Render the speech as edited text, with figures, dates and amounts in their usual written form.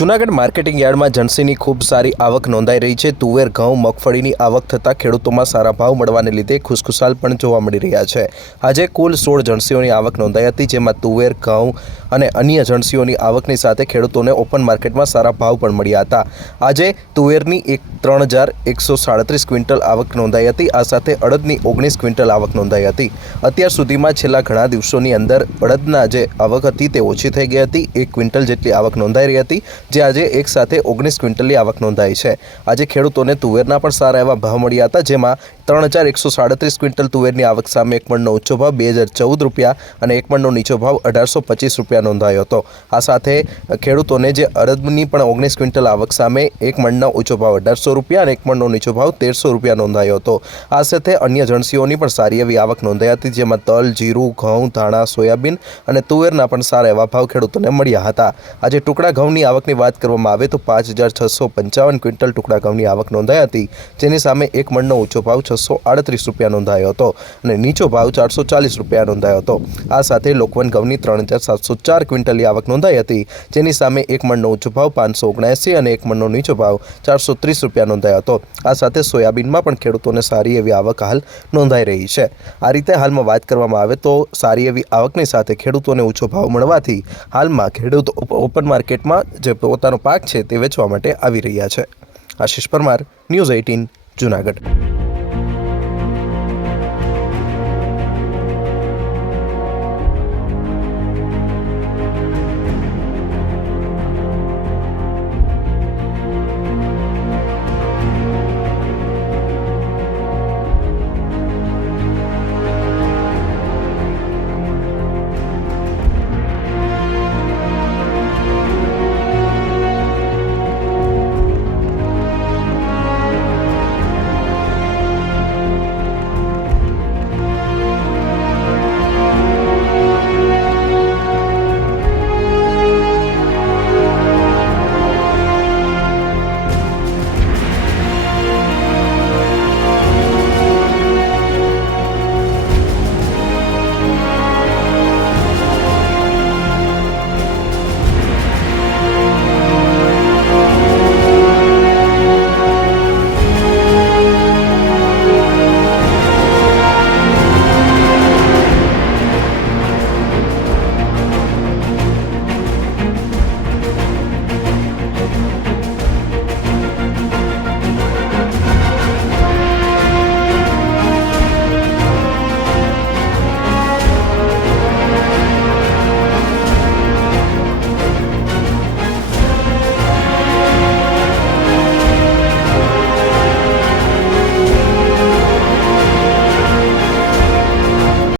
Junagadh marketing યાર્ડમાં જણસીની ખૂબ સારી આવક નોંધાઈ રહી છે। તુવેર, ઘઉં, મગફળીની આવક થતાં ખેડૂતોમાં સારા ભાવ મળવાને લીધે ખુશખુશાલ પણ જોવા મળી રહ્યા છે। આજે કુલ 16 જણસીઓની આવક નોંધાઈ હતી, જેમાં તુવેર, ઘઉં અને અન્ય જણસીઓની આવકની સાથે ખેડૂતોને ઓપન માર્કેટમાં સારા ભાવ પણ મળ્યા હતા। આજે તુવેરની 3,137 ક્વિન્ટલ આવક નોંધાઈ હતી। આ સાથે અડદની 19 ક્વિન્ટલ આવક નોંધાઈ હતી। અત્યાર સુધીમાં છેલ્લા ઘણા દિવસોની અંદર અડદના જે આવક હતી તે ઓછી થઈ ગઈ હતી। 1 ક્વિન્ટલ જેટલી આવક નોંધાઈ રહી હતી, જે આજે એક સાથે 19 ક્વિન્ટલની આવક નોંધાઈ છે। આજે ખેડૂતોને તુવેરના પણ સારા એવા ભાવ મળ્યા હતા, જેમાં 3,137 ક્વિન્ટલ તુવેરની આવક સામે એક મણનો ઊંચો ભાવ 2,014 રૂપિયા અને એક મણનો નીચો ભાવ 1,825 રૂપિયા નોંધાયો હતો। આ સાથે ખેડૂતોને જે અડદની પણ 19 ક્વિન્ટલ આવક સામે એક મણનો ઊંચો ભાવ 1,800 રૂપિયા અને એક મણનો નીચો ભાવ 1,300 રૂપિયા નોંધાયો હતો। આ સાથે અન્ય જણસીઓની પણ સારી એવી આવક નોંધાઈ હતી, જેમાં તલ, જીરું, ઘઉં, ધાણા, સોયાબીન અને તુવેરના પણ સારા એવા ભાવ ખેડૂતોને મળ્યા હતા। આજે ટુકડા ઘઉંની આવકની વાત કરવામાં આવે તો 5,655 ક્વિન્ટલ ટુકડા ઘઉંની આવક નોંધાઈ હતી, જેની સામે એક મણનો ઊંચો ભાવ 638 રૂપિયા નોંધાયો હતો અને નીચો ભાવ 440 રૂપિયા નોંધાયો હતો। આ સાથે લોકવન ઘઉંની 3,704 ક્વિન્ટલની આવક નોંધાઈ હતી, જેની સામે એક મણનો ઊંચો ભાવ 579 અને એક મણનો નીચો ભાવ 430 રૂપિયા નોંધાયો હતો। આ સાથે સોયાબીનમાં પણ ખેડૂતોને સારી એવી આવક હાલ નોંધાઈ રહી છે। આ રીતે હાલમાં વાત કરવામાં આવે તો સારી એવી આવકની સાથે ખેડૂતોને ઊંચો ભાવ મળવાથી હાલમાં ખેડૂતો ઓપન માર્કેટમાં જે પોતાનો પાક છે તે વેચવા માટે આવી રહ્યા છે। આશીષ પરમાર, ન્યૂઝ 18, જૂનાગઢ।